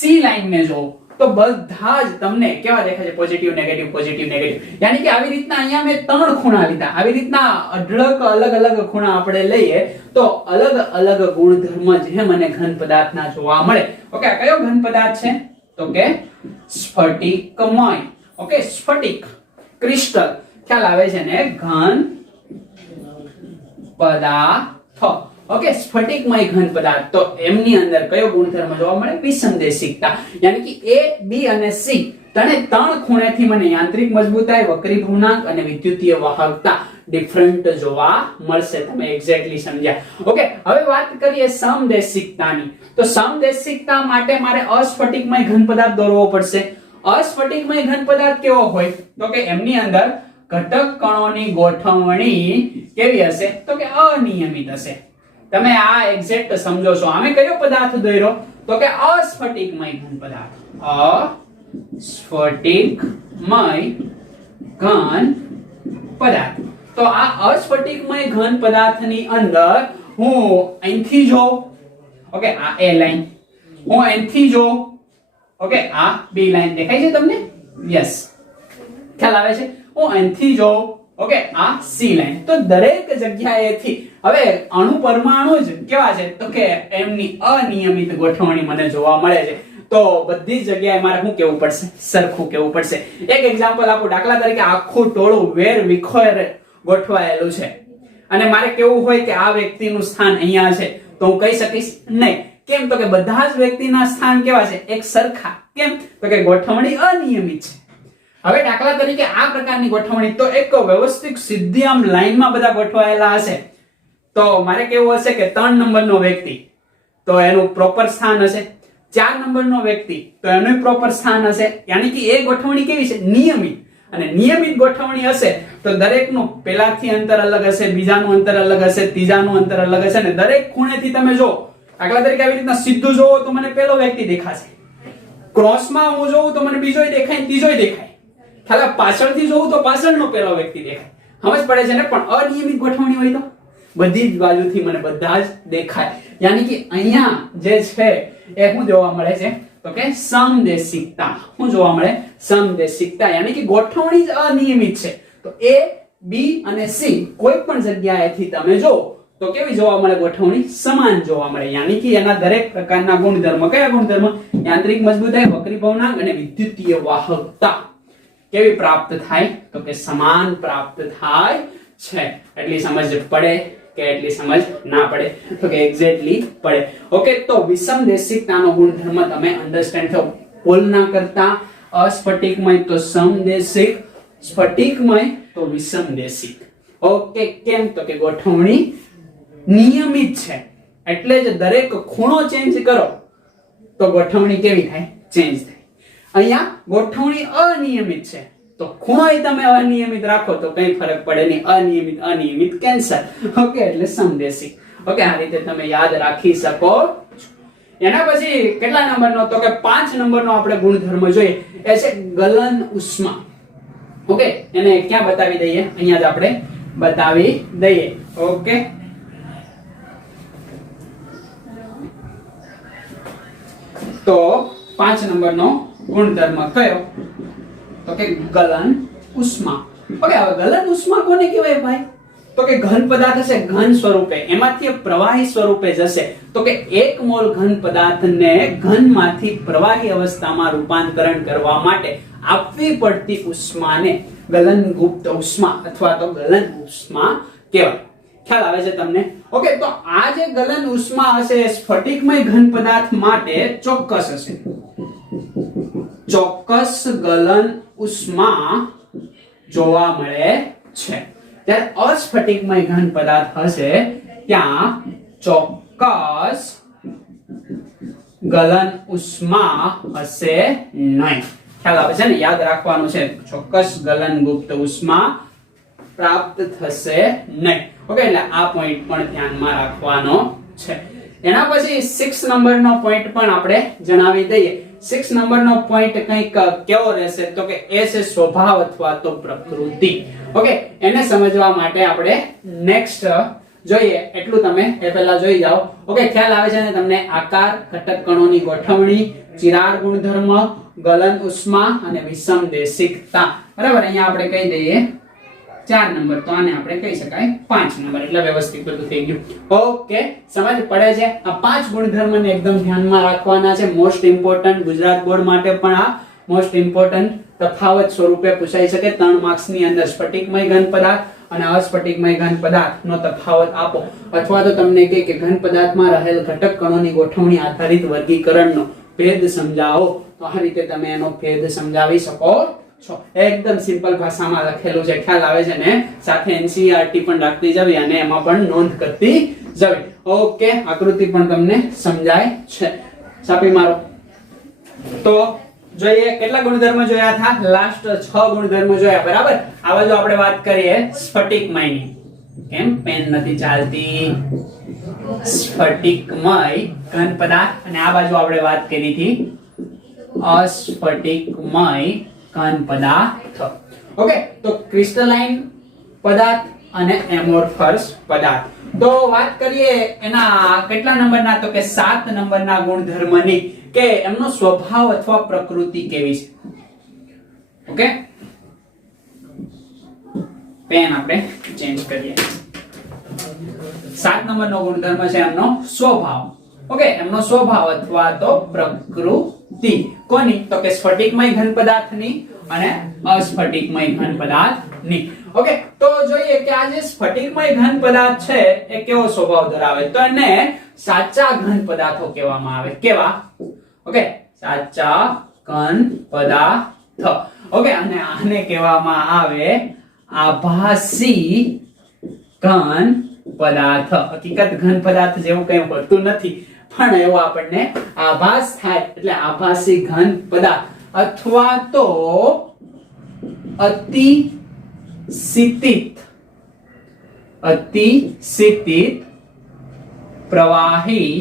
સી લાઈન ને જો તો બધા જ તમને કેવા દેખાય છે? Positive negative, positive negative. યાની કે આવી રીતના અહીંયા મેં 3 ખૂણા લીધા. આવી રીતના અઢળક અલગ અલગ ખૂણા આપણે લઈએ તો અલગ અલગ ગુણધર્મ જે મને ઘન પદાર્થના જોવા મળે. ઓકે, આ કયો ઘન પદાર્થ છે? તો કે સ્ફટિકમય. ઓકે, સ્ફટિક, ક્રિસ્ટલ. ખ્યાલ આવે છે ને? ઘન પદાર્થ. ઓકે, સ્ફટિકમય ઘન પદાર્થ. તો એમની અંદર કયો ગુણધર્મ જોવા મળે? વિસમદેશિકતા. યાની કે A, B અને C ત્રણ ખૂણેથી મને યાંત્રિક મજબૂતાઈ, વક્રી ભવનાંક અને વિદ્યુતીય વાહકતા ડિફરન્ટ જોવા મળશે. તમે એક્ઝેક્ટલી સમજ્યા? ઓકે, હવે વાત કરીએ સમદેશિકતાની. તો સમદેશિકતા માટે મારે અસ્ફટિકમય ઘન પદાર્થ દોરવો પડશે. અસ્ફટિકમય ઘન પદાર્થ કેવો હોય? તો કે એમની અંદર ઘટક કણોની ગોઠવણી કેવી હશે? તો કે અનિયમિત હશે. તમે આ એક્ઝેક્ટ સમજો છો. આમે કયો પદાર્થ દોર્યો? તો કે અસ્ફટિકમય ઘન પદાર્થ. અસ્ફટિકમય ઘન પદાર્થ. તો આ અસ્ફટિકમય ઘન પદાર્થની અંદર હું અહીંથી જોઉં, ઓકે, આ એ લાઈન, હું અહીંથી જોઉં, ઓકે, આ બી લાઈન દેખાય છે તમને? યસ, ખ્યાલ આવે છે? હું અહીંથી જોઉં, ઓકે, આ સી લાઈન. તો દરેક જગ્યાએથી હવે અણુ પરમાણુ જ કેવા છે? તો કે એમની અનિયમિત ગોઠવણી મને જોવા મળે છે. તો બધી જગ્યાએ મારે શું કેવું પડશે? સરખું કેવું પડશે. એક એક્ઝામ્પલ આપું. દાખલા તરીકે આખું ટોળું વેર વિખોર ગોઠવાયેલું છે અને મારે કેવું હોય કે આ વ્યક્તિનું સ્થાન અહીંયા છે, તો હું કહી શકીશ નહીં. કેમ? તો કે બધા જ વ્યક્તિના સ્થાન કેવા છે? એક સરખા. કેમ? તો કે ગોઠવણી અનિયમિત છે. હવે દાખલા તરીકે આ પ્રકારની ગોઠવણી તો એક વ્યવસ્થિત સીધી આમ લાઈનમાં બધા ગોઠવાયેલા હશે તો મારે કેવું હશે કે 3 નંબરનો વ્યક્તિ તો એનું પ્રોપર સ્થાન હશે, 4 નંબરનો વ્યક્તિ તો એનું પ્રોપર સ્થાન હશે. યાની કે એ ગોઠવણી કેવી છે? નિયમિત. અને નિયમિત ગોઠવણી હશે તો દરેકનું પહેલાથી અંતર અલગ હશે, બીજાનું અંતર અલગ હશે, ત્રીજાનું અંતર અલગ હશે અને દરેક ખૂણેથી તમે જો દાખલા તરીકે આવી રીતના સીધું જોવો તો મને પહેલો વ્યક્તિ દેખાશે, ક્રોસમાં હું જોઉં તો મને બીજોય દેખાય, ત્રીજોય દેખાય, ખાલી પાછળથી જોઉં તો પાછળનો પહેલો વ્યક્તિ દેખાય. સમજ પડે છે ને? પણ અનિયમિત ગોઠવણી હોય તો બધી જ બાજુથી મને બધા જ દેખાય. યાની કે અહીંયા જે છે એ શું જોવા મળે છે? તો કે સમદેશિકતા. શું જોવા મળે? સમદેશિકતા. યાની કે ગોઠવણી જ અનિયમિત છે. તો A, B અને C કોઈ પણ જગ્યાએથી તમે જો તો કેવી જોવા મળે ગોઠવણી? સમાન જોવા મળે. યાની કે એના દરેક પ્રકારના ગુણધર્મ, કયા ગુણધર્મ? યાંત્રિક મજબૂતાઈ, વક્રી ભવનાંક અને વિદ્યુતીય વાહકતા કેવી પ્રાપ્ત થાય? તો કે સમાન પ્રાપ્ત થાય છે. એટલી સમજ પડે કે એટલી સમજ ના પડે? તો કે એક્ઝેક્ટલી પડે. ઓકે, તો વિષમદેશિકતાનો ગુણધર્મ તમે અન્ડરસ્ટેન્ડ થયો. પોલ ના કરતા અસ્ફટિકમય તો સમદેશિક, સ્ફટિકમય તો વિષમદેશિક. ઓકે, કેમ? તો કે ગોઠવણી નિયમિત છે એટલે જ દરેક ખૂણો ચેન્જ કરો તો ગોઠવણી કેવી થાય? ચેન્જ થાય. અહીંયા ગોઠવણી અનિયમિત છે તો ખૂણો તમે અનિયમિત રાખો તો કઈ ફરક પડે નહીં. અનિયમિત અનિયમિત કેન્સલ. ઓકે, એટલે સમદેશિક. ઓકે, આ રીતે તમે યાદ રાખી શકો. એના પછી કેટલા નંબરનો? તો કે 5 નંબરનો આપણે ગુણધર્મ જોઈએ. એ છે ગલન ઉષ્મા. ઓકે, એને ક્યાં બતાવી દઈએ? અહીંયા જ આપણે બતાવી દઈએ. ઓકે, તો 5 નંબરનો ગુણધર્મ કયો? તો કે ગલન ઉષ્મા. ઓકે, હવે ગલન ઉષ્મા કોને કહેવાય ભાઈ? તો કે ઘન પદાર્થ હશે ઘન સ્વરૂપે, એમાંથી પ્રવાહી સ્વરૂપે જશે. તો કે 1 મોલ ઘન પદાર્થને ઘનમાંથી પ્રવાહી અવસ્થામાં રૂપાંતરણ કરવા માટે આપવી પડતી ઉષ્માને ગલનગુપ્ત ઉષ્મા અથવા તો ગલન ઉષ્મા કહેવાય. ખ્યાલ આવે છે તમને? ઓકે, તો આ જે ગલન ઉષ્મા હશે સ્ફટિકમય ઘન પદાર્થ માટે ચોક્કસ હશે. ચોક્કસ ગલન ઉષ્મા જોવા મળે છે. ત્યારે અસ્ફટિકમય ઘન પદાર્થ હશે ત્યાં ચોક્કસ ગલન ઉષ્મા હશે નહીં. ખ્યાલ આવે છે ને? યાદ રાખવાનું છે. ચોક્કસ ગલનગુપ્ત ઉષ્મા પ્રાપ્ત થશે નહીં. ઓકે, એટલે આ પોઈન્ટ પણ ધ્યાનમાં રાખવાનો છે. એના પછી 6 નંબરનો પોઈન્ટ પણ આપણે જણાવી દઈએ. 6 નંબરનો પોઈન્ટ કંઈક કેવો રહેશે? તો કે એ છે સ્વભાવ અથવા તો પ્રકૃતિ. ઓકે, એને સમજવા માટે આપણે નેક્સ્ટ જોઈએ. એટલું તમે એ પહેલા જોઈ જાઓ. ઓકે, ખ્યાલ આવે છે ને તમને? આકાર, ઘટક કણોની ગોઠવણી, ચિરાડ ગુણધર્મ, ગલન ઉષ્મા અને વિષમદેશિકતા. બરાબર, અહીંયા આપણે કહી દઈએ 4 નંબર, તો આને આપણે કહી શકાય 5 નંબર. એટલે વ્યવસ્થિત બધું થઈ ગયું. ઓકે, સમજ પડે છે? આ 5 ગુણધર્મને એકદમ ધ્યાનમાં રાખવાના છે. મોસ્ટ ઇમ્પોર્ટન્ટ, ગુજરાત બોર્ડ માટે પણ આ મોસ્ટ ઇમ્પોર્ટન્ટ તફાવત સ્વરૂપે પૂછાઈ શકે. 3 માર્ક્સ ની અંદર સ્ફટિકમય ઘન પદાર્થ અને અસ્ફટિકમય ઘન પદાર્થનો તફાવત આપો, અથવા તો તમને કહે કે ઘન પદાર્થમાં રહેલ ઘટક કણોની ગોઠવણી આધારિત વર્ગીકરણનો ભેદ સમજાવો, તો આ રીતે તમે એનો ભેદ સમજાવી શકો છો. એકદમ સિમ્પલ ભાષામાં લખેલું છે. ખ્યાલ આવે છે ને? સાથે NCERT પણ રાખતી જવી અને એમાં પણ નોંધ કરતી જવી. ઓકે, આકૃતિ પણ તમને સમજાય છે. છાપી મારો. તો જોઈએ કેટલા ગુણધર્મ જોયા હતા? લાસ્ટ 6 ગુણધર્મ જોયા. બરાબર, આ બાજુ આપણે વાત કરીએ સ્ફટિકમયની. કેમ પેન નથી ચાલતી? સ્ફટિકમય ઘન પદાર્થ. અને આ બાજુ આપણે વાત કરી હતી અસ્ફટિકમય ઘન પદાર્થ. ઓકે, તો ક્રિસ્ટલાઇન પદાર્થ અને એમોર્ફસ પદાર્થ. તો વાત કરીએ એના કેટલા નંબરના? તો કે 7 નંબરના ગુણધર્મની, કે એમનો સ્વભાવ અથવા પ્રકૃતિ કેવી છે. ઓકે, પેન આપણે ચેન્જ કરીએ. 7 નંબરનો ગુણધર્મ છે એમનો સ્વભાવ. ઓકે, એમનો સ્વભાવ અથવા તો પ્રકૃતિ. કોની? તો કે સ્ફટિકમય ઘન પદાર્થની અને અસ્ફટિકમય ઘન પદાર્થની. ઓકે, તો જોઈએ કે આ જે સ્ફટિકમય ઘન પદાર્થ છે એ કેવો સ્વભાવ ધરાવે? તો એને સાચા ઘન પદાર્થો કહેવામાં આવે. કેવા? ઓકે, સાચા ઘન પદાર્થ. ઓકે, અને આને કહેવામાં આવે આભાસી ઘન પદાર્થ. હકીકત ઘન પદાર્થ જેવું કંઈ હોતું નથી, પણ એવો આપણને આભાસ થાય એટલે આભાસી ઘન પદાર્થ અથવા તો અતિશીતિત પ્રવાહી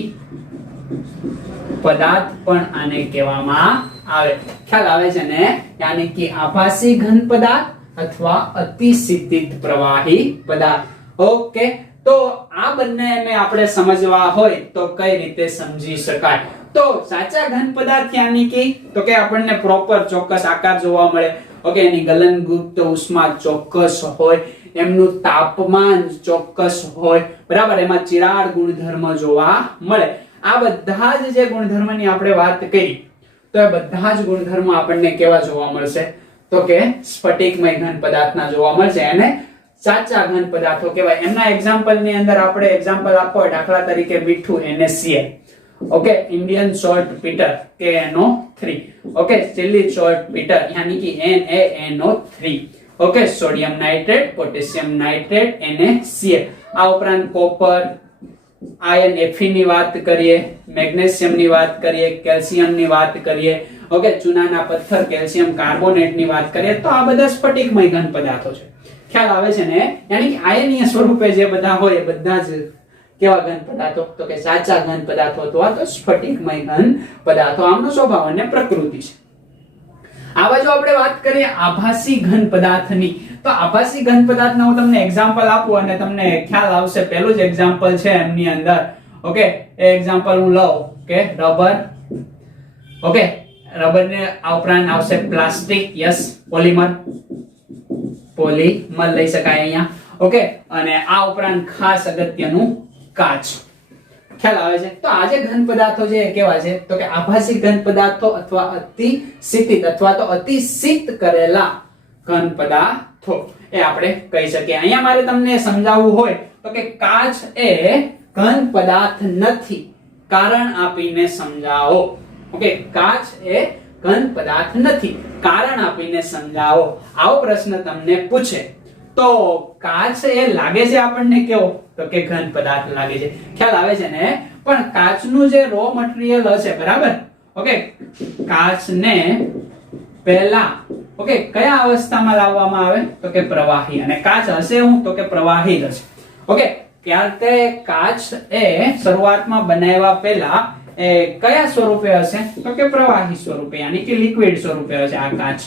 પદાર્થ પણ આને કહેવામાં આવે. ખ્યાલ આવે છે ને? યાની કે આભાસી ઘન પદાર્થ અથવા અતિશીતિત પ્રવાહી પદાર્થ. ઓકે, તો આ બંનેને આપણે સમજવા હોય તો કઈ રીતે સમજી શકાય? તો સાચા ઘન પદાર્થ યાની કે તો કે આપણને પ્રોપર ચોક્કસ આકાર જોવા મળે. ઓકે, એની ગલનગુપ્ત ઉષ્મા ચોક્કસ હોય, એમનું તાપમાન ચોક્કસ હોય, બરાબર, એમાં ચિરાડ ગુણધર્મ જોવા મળે. આ બધા જ જે ગુણધર્મની આપણે વાત કરી, તો એ બધા જ ગુણધર્મો આપણને કેવા જોવા મળશે? તો કે સ્ફટિકમય ઘન પદાર્થના જોવા મળશે. એને સાચા ઘન પદાર્થો કહેવાય. એમના એક્ઝામ્પલ ની અંદર આપણે એક્ઝામ્પલ આપો હોય, દાખલા તરીકે મીઠું NaCl, okay, Indian saltpetre KNO3, okay, Chile saltpetre यानी कि NaNO3, okay, sodium nitrate, potassium nitrate NaCl. આ ઉપરાંત કોપર, આયર્ન Fe ની વાત કરીએ, મેગ્નેશિયમ ની વાત કરીએ, કેલ્શિયમ ની વાત કરીએ, ઓકે, ચૂનાના પથ્થર, કેલ્શિયમ કાર્બોનેટ ની વાત કરીએ, તો આ બધા સ્ફટિકમય ઘન પદાર્થો છે. ખ્યાલ આવે છે ને? यानी कि આયનીય સ્વરૂપે જે બધા હોય એ બધા જ કેવા ઘન પદાર્થો? તો કે સાચા ઘન પદાર્થો અથવા તો સ્ફટિકમય ઘન પદાર્થો. આમનો સ્વભાવ અને પ્રકૃતિ છે. આ બાજુ આપણે વાત કરીએ આભાસી ઘન પદાર્થની. તો આભાસી ઘન પદાર્થના હું તમને એક્ઝામ્પલ આપું અને તમને ખ્યાલ આવશે. પહેલું જ એક્ઝામ્પલ છે એમની અંદર, ઓકે, એ એક્ઝામ્પલ હું લઉં કે રબર, ઓકે, રબર ને આ ઉપરાંત આવશે પ્લાસ્ટિક, યસ, પોલિમર લઈ શકાય અહીંયા, ઓકે, અને આ ઉપરાંત ખાસ અગત્યનું કાચ. ખ્યાલ આવે છે? તો આ જે ઘન પદાર્થો છે કેવા છે? તો કે આભાસી ઘન પદાર્થો અથવા અતિશીતિત અથવા તો અતિશીત કરેલા ઘન પદાર્થો એ આપણે કહી શકીએ. અહીંયા મારે તમને સમજાવવું હોય તો કે કાચ એ ઘન પદાર્થ નથી, કારણ આપીને સમજાવો. ઓકે, કાચ એ ઘન પદાર્થ નથી, કારણ આપીને સમજાવો. આવો પ્રશ્ન તમને પૂછે તો કાચ એ લાગે છે આપણને કેવો? તો કે ઘન પદાર્થ લાગે છે. ખ્યાલ આવે છે ને? પણ કાચનું જે રો મટીરીયલ હશે, બરાબર, ઓકે, કાચને પહેલા, ઓકે, કયા અવસ્થામાં લાવવામાં આવે? તો કે પ્રવાહી. અને કાચ હશે હું? તો કે પ્રવાહી જ હશે. ઓકે, ત્યારે કાચ એ શરૂઆતમાં બનાવ્યા પહેલા એ કયા સ્વરૂપે હશે? તો કે પ્રવાહી સ્વરૂપે, યાની કે લિક્વિડ સ્વરૂપે હશે આ કાચ.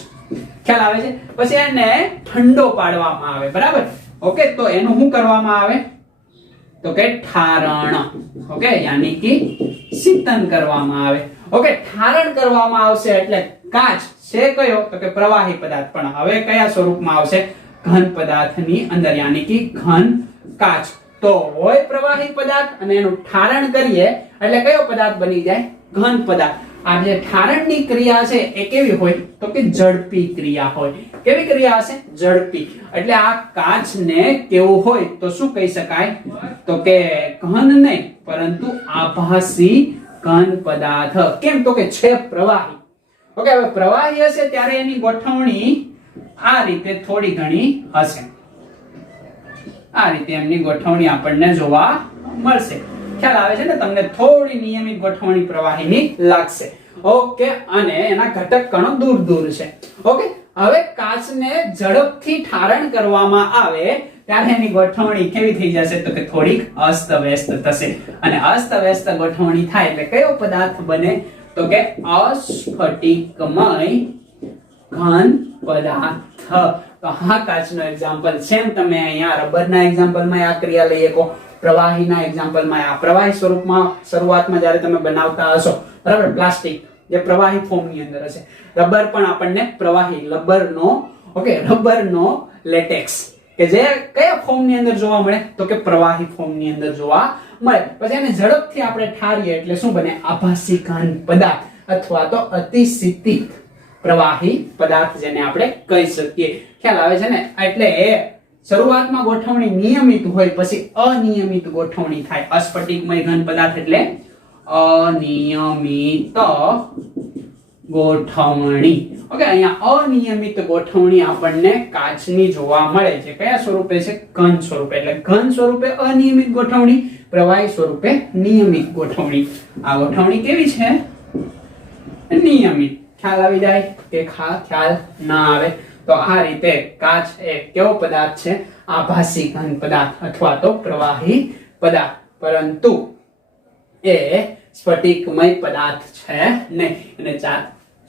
ખ્યાલ આવે છે? પછી એને ઠંડો પાડવામાં આવે, બરાબર, ઓકે, તો એનું શું કરવામાં આવે? તો કે ઠારણ, ઓકે, યાની કે શીતન કરવામાં આવે. ઓકે, ઠારણ કરવામાં આવશે એટલે કાચ છે કયો? તો કે પ્રવાહી પદાર્થ, પણ હવે કયા સ્વરૂપમાં આવશે? ઘન પદાર્થની અંદર, યાની કે ઘન કાચ. તો હોય પ્રવાહી પદાર્થ અને એનું ઠારણ કરીએ એટલે કયો પદાર્થ બની જાય? ઘન પદાર્થ. આ જે ઠારણની ક્રિયા છે એ કેવી હોય? તો કે ઝડપી ક્રિયા હોય. કેવી ક્રિયા હશે? ઝડપી. એટલે આ કાચને કેવું હોય તો શું કહી શકાય? તો કે ઘન નહીં પરંતુ આભાસી ઘન પદાર્થ. કેમ? તો કે છે પ્રવાહી. ઓકે, હવે પ્રવાહી હશે ત્યારે એની ગોઠવણી આ રીતે થોડી ઘણી હશે. આ રીતે એમની ગોઠવણી આપણને જોવા મળશે. ખ્યાલ આવે છે ને? તમને થોડી નિયમિત ગોઠવણી પ્રવાહીની લાગશે. ઓકે, અને એના ઘટક કણો દૂર દૂર છે. ઓકે, હવે કાચને ઝડપથી ઠારણ કરવામાં આવે ત્યારે એની ગોઠવણી કેવી થઈ જશે? તો કે થોડીક અસ્તવ્યસ્ત થશે. અને અસ્તવ્યસ્ત ગોઠવણી થાય એટલે કયો પદાર્થ બને? તો કે અસ્ફટિકમય ઘન પદાર્થ. તો હા, કાચનો એક્ઝામ્પલ સેમ તમે અહીંયા રબરના એક્ઝામ્પલમાં આ ક્રિયા લઈ શકો, પ્રવાહીના એક્ઝામ્પલમાં આ પ્રવાહી સ્વરૂપમાં શરૂઆતમાં જ્યારે તમે બનાવતા હશો, બરાબર, પ્લાસ્ટિક જે પ્રવાહી ફોર્મની અંદર હશે, રબર પણ આપણને પ્રવાહી, રબરનો લેટેક્સ કે જે કયા ફોર્મની અંદર જોવા મળે? તો કે પ્રવાહી ફોર્મની અંદર જોવા મળે. પછી એને ઝડપથી આપણે ઠારીએ એટલે શું બને? આભાસી ઘન પદાર્થ અથવા તો અતિશીતિત પ્રવાહી પદાર્થ જેને આપણે કહી શકીએ. ખ્યાલ આવે છે ને? એટલે શરૂઆતમાં ગોઠવણી નિયમિત હોય, પછી અનિયમિત ગોઠવણી થાય. અસ્ફટિકમય ઘન પદાર્થ એટલે અનિયમિત ગોઠવણી. ઓકે, અહીંયા અનિયમિત ગોઠવણી આપણને કાચની જોવા મળે છે. કયા સ્વરૂપે છે? ઘન સ્વરૂપે. એટલે ઘન સ્વરૂપે અનિયમિત ગોઠવણી, પ્રવાહી સ્વરૂપે નિયમિત ગોઠવણી. આ ગોઠવણી કેવી છે? નિયમિત. ખ્યાલ આવી જાય કે ખ્યાલ ના આવે? તો આ રીતે કાચ એ કેવો પદાર્થ છે? આભાસી ઘન પદાર્થ અથવા તો પ્રવાહી પદાર્થ, પરંતુ એ સ્ફટિકમય પદાર્થ છે નહીં. અને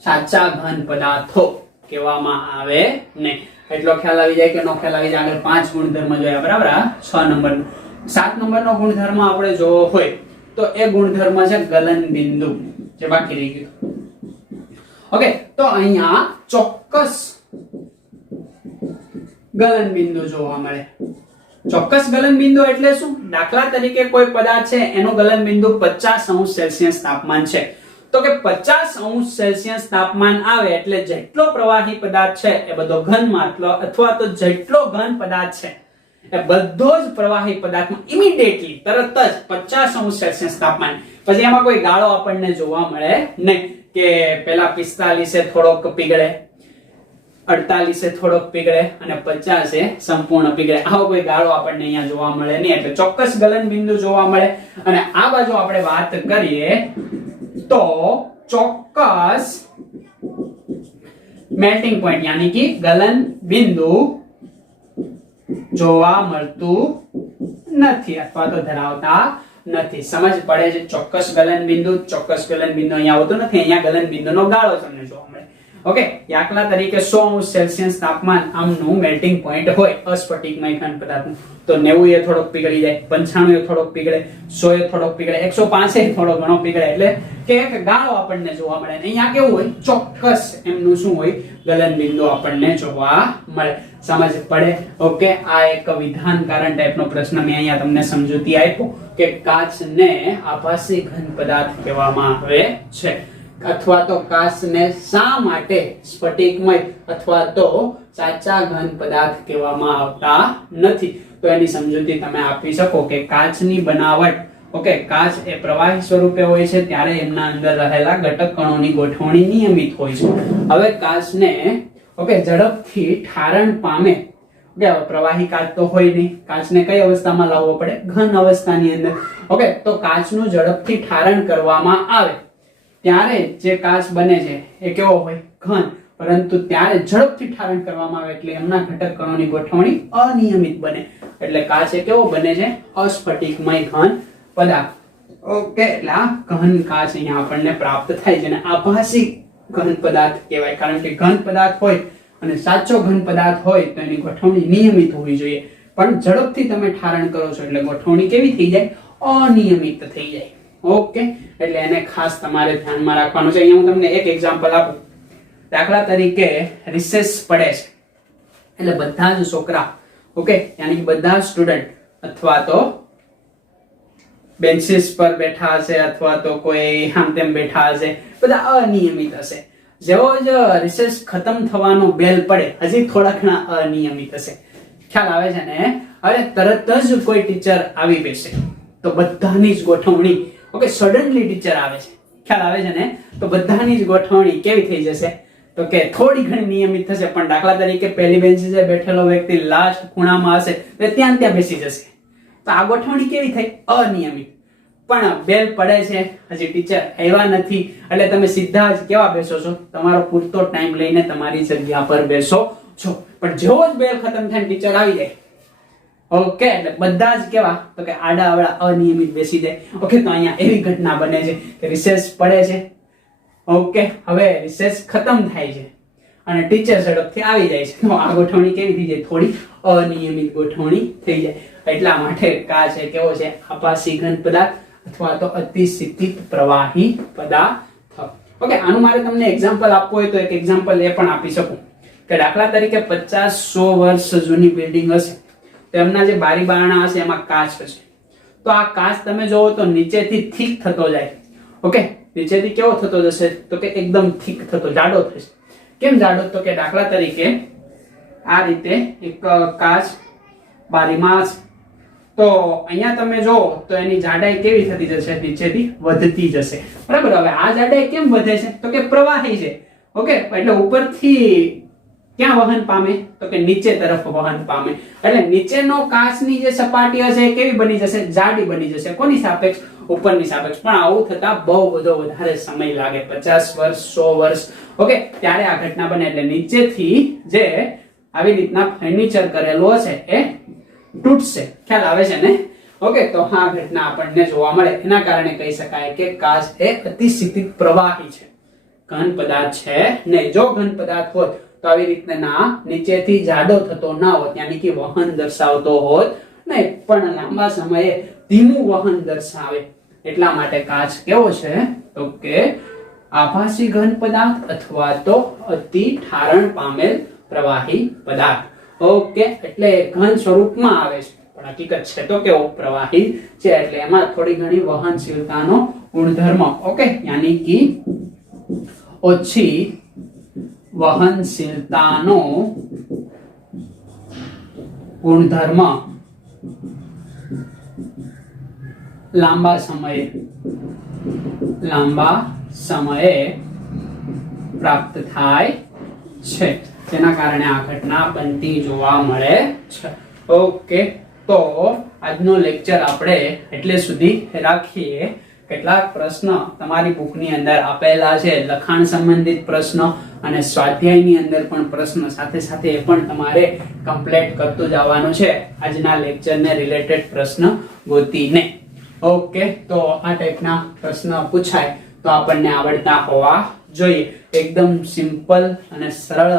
સાચા ઘન પદાર્થો કહેવામાં આવે નહીં. એટલો ખ્યાલ આવી જાય કે નો ખ્યાલ આવી જાય? આગળ 5 ગુણધર્મ જોયા, બરાબર. 6 નંબરનો 7 નંબરનો ગુણધર્મ આપણે જોવો હોય તો એ ગુણધર્મ છે ગલન બિંદુ, જે બાકી રહી ગયું. ઓકે, તો અહીંયા ચોક્કસ ગલન બિંદુ જોવા મળે. ચોક્કસ ગલન બિંદુ એટલે શું? દાખલા તરીકે કોઈ પદાર્થ છે એનું ગલન બિંદુ 50°C તાપમાન છે, તો કે 50°C તાપમાન આવે એટલે જેટલો પ્રવાહી પદાર્થ છે એ બધો ઘનમાં અથવા તો જેટલો ઘન પદાર્થ છે એ બધો જ પ્રવાહી પદાર્થમાં ઇમિડિયેટલી તરત જ 50°C તાપમાન. પછી એમાં કોઈ ગાળો આપણને જોવા મળે નહીં કે પેલા 45 થોડોક પીગળે, 48 થોડોક પીગળે અને 50 સંપૂર્ણ પીગળે. આવો કોઈ ગાળો આપણને અહીંયા જોવા મળે નહીં. એટલે ચોક્કસ ગલન બિંદુ જોવા મળે. અને આ બાજુ આપણે વાત કરીએ તો ચોક્કસ મેલ્ટિંગ પોઈન્ટ યાની કે ગલન બિંદુ જોવા મળતું નથી અથવા તો ધરાવતા નથી. સમજ પડે છે? ચોક્કસ ગલન બિંદુ અહીંયા આવતું નથી. અહીંયા ગલન બિંદુનો ગાળો તમને જોવા મળે. ઓકે, દાખલા તરીકે 100°C તાપમાન આમનું મેલ્ટિંગ પોઈન્ટ હોય અસ્ફટિકમય ઘન પદાર્થનું, તો 90 એ થોડોક પીગળી જાય, 95 એ થોડોક પીગળે, 100 એ થોડોક પીગળે, 105 એ થોડો ઘણો પીગળે. એટલે કે એક ગાળો આપણને જોવા મળે. અહીંયા કેવું હોય? ચોક્કસ એમનું શું હોય? ગલન બિંદુ આપણને જોવા મળે. સમજ પડે? ઓકે, આ એક વિધાન કારણ ટાઈપનો પ્રશ્ન મેં અહીંયા તમને સમજૂતી આપ્યો કે કાચને આભાસી ઘન પદાર્થ કહેવામાં આવે છે, અથવા તો કાચને શા માટે સ્ફટિકમય અથવા તો સાચા ઘન પદાર્થ કહેવામાં આવતા નથી, તો એની સમજૂતી તમે આપી શકો કે કાચની બનાવટ, ઓકે, કાચ એ પ્રવાહી સ્વરૂપે હોય છે ત્યારે એમના અંદર રહેલા ઘટક કણોની ગોઠવણી નિયમિત હોય છે. હવે કાચને ઓકે ઝડપથી ઠારણ પામે, ઓકે, પ્રવાહી કાચ તો હોય નહીં, કાચને કઈ અવસ્થામાં લાવવો પડે? ઘન અવસ્થાની અંદર. ઓકે, તો કાચનું ઝડપથી ઠારણ કરવામાં આવે ત્યારે જે કાચ બને છે એ કેવો હોય? ઘન. પરંતુ ત્યારે ઝડપથી ઠારણ કરવામાં આવે એટલે એમના ઘટક કણોની ગોઠવણી અનિયમિત બને. એટલે કાચ એ કેવો બને છે? અસ્ફટિકમય ઘન પદાર્થ. ઓકે, એટલે આ ઘન કાચ અહીંયા આપણને પ્રાપ્ત થાય છે અને આભાસી ઘન પદાર્થ કહેવાય. કારણ કે ઘન પદાર્થ હોય અને સાચો ઘન પદાર્થ હોય તો એની ગોઠવણી નિયમિત હોવી જોઈએ, પણ ઝડપથી તમે ઠારણ કરો છો એટલે ગોઠવણી કેવી થઈ જાય? અનિયમિત થઈ જાય. ઓકે, એટલે એને ખાસ તમારે ધ્યાનમાં રાખવાનું છે. અહીંયા હું તમને એક એક્ઝામ્પલ આપું. દાખલા તરીકે રિસેસ પડે છે એટલે બધા જ છોકરા, ઓકે, યાની કે બધા સ્ટુડન્ટ અથવા તો બેન્ચીસ પર બેઠા હશે અથવા તો કોઈ આમ તેમ બેઠા હશે, બધા અનિયમિત હશે. જેવો જ રિસેસ ખતમ થવાનો બેલ પડે હજી થોડા ઘણા અનિયમિત હશે. ખ્યાલ આવે છે ને? હવે તરત જ કોઈ ટીચર આવી બેસે તો બધાની જ ગોઠવણી, ઓકે, સડનલી ટીચર આવે છે, ખ્યાલ આવે છે ને? તો બધાની જ ગોઠવણી કેવી થઈ જશે? તો કે થોડી ઘણી નિયમિત થશે. પણ દાખલા તરીકે પહેલી બેન્ચે બેઠેલો વ્યક્તિ લાસ્ટ ખૂણામાં હશે તો ત્યાં બેસી જશે, તો આ ગોઠવણી કેવી થઈ? અનિયમિત. પણ બેલ પડે છે, હજી ટીચર આવ્યા નથી એટલે તમે સીધા જ કેવા બેસો છો? તમારો પૂરતો ટાઈમ લઈને તમારી જગ્યા પર બેસો છો. પણ જેવો જ બેલ ખતમ થાય ટીચર આવી જાય, ઓકે, એટલે બધા જ કેવા? તો કે આડા અવળા અનિયમિત બેસી જાય. ઓકે, તો અહીંયા એવી ઘટના બને છે કે રિસેસ પડે છે, ઓકે, હવે રિસેસ ખતમ થાય છે અને ટીચર ઝડપથી આવી જાય છે, તો આ ગોઠવણી કેવી થઈ જાય? થોડી અનિયમિત ગોઠવણી થઈ જાય. એટલા માટે કાચ એ કેવો છે? આભાસી ઘન પદાર્થ અથવા તો અતિસ્થિત પ્રવાહી પદાર્થ. ઓકે, આનું મારે તમને એક્ઝામ્પલ આપવું હોય તો એક એક્ઝામ્પલ એ પણ આપી શકું કે દાખલા તરીકે 50-100 વર્ષ જૂની બિલ્ડિંગ હશે તો એમના જે બારી બારણા હશે એમાં કાચ હશે. તો આ કાચ તમે જોવો તો નીચેથી થીક થતો જાય. ઓકે, નીચેથી કેવો થતો જશે? તો કે એકદમ થીક થતો, જાડો થશે. કેમ જાડો? તો કે દાખલા તરીકે આ રીતે એક કાચ બારીમાં, તો અહીંયા તમે જો તો એની જાડાઈ કેવી થતી જશે? નીચેથી વધતી જશે. બરાબર. હવે આ જાડાઈ કેમ વધે છે? તો કે પ્રવાહી છે. ઓકે, એટલે ઉપરથી ક્યાં વહન પામે? તો કે નીચે તરફ વહન પામે. એટલે નીચેનો કાચની જે સપાટી હશે એ કેવી બની જશે? જાડી બની જશે. કોની સાપેક્ષ? ઉપરની સાપેક્ષ. પણ આવું થતા બહુ બધો વધારે સમય લાગે, 50 વર્ષ 100 વર્ષ. ઓકે, ત્યારે આ ઘટના બને. એટલે નીચેથી જે આવી રીતના ફર્નિચર કરેલું હશે એ તૂટશે. ખ્યાલ આવે છે ને? ઓકે, તો આ ઘટના આપણને જોવા મળે. એના કારણે કહી શકાય કે કાચ એ અતિસ્થિત પ્રવાહી છે, ઘન પદાર્થ છે નહીં. જો ઘન પદાર્થ હોત તો આવી રીતના નીચેથી જાડો થતો ના હોત, યાની કે વહન દર્શાવતો હોત નહીં, પણ લાંબા સમયે ધીમું વહન દર્શાવે. એટલા માટે કાચ કેવો છે? તો કે આભાસી ઘન પદાર્થ અથવા તો અતિ ઠારણ પામેલ પ્રવાહી પદાર્થ. ઓકે, એટલે ઘન સ્વરૂપમાં આવે છે પણ હકીકત છે તો કેવો પ્રવાહી છે, એટલે એમાં થોડી ઘણી વહનશીલતાનો ગુણધર્મ, ઓકે, યાની કે ઓછી વહનશીલતાનો ગુણધર્મ લાંબા સમયે પ્રાપ્ત થાય છે, જેના કારણે આ ઘટના બનતી જોવા મળે છે. ઓકે, તો આજનો લેક્ચર આપણે એટલે સુધી રાખીએ. કેટલાક પ્રશ્ન તમારી બુકની અંદર આપેલા છે, લખાણ સંબંધિત પ્રશ્ન અને સ્વાધ્યાયની અંદર પણ પ્રશ્ન સાથે સાથે એ પણ તમારે કમ્પ્લીટ કરતું જવાનું છે આજના લેક્ચરને રિલેટેડ પ્રશ્ન ગોતીને. ઓકે, તો આ ટાઈપના પ્રશ્ન પૂછાય તો આપણને આવડતા હોવા જોઈએ. એકદમ સિમ્પલ અને સરળ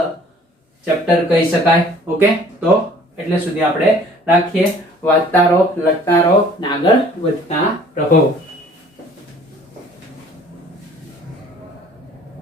ચેપ્ટર કહી શકાય. ઓકે, તો એટલે સુધી આપણે રાખીએ. વાંચતા રહો, લખતા રહો ને આગળ વધતા રહો.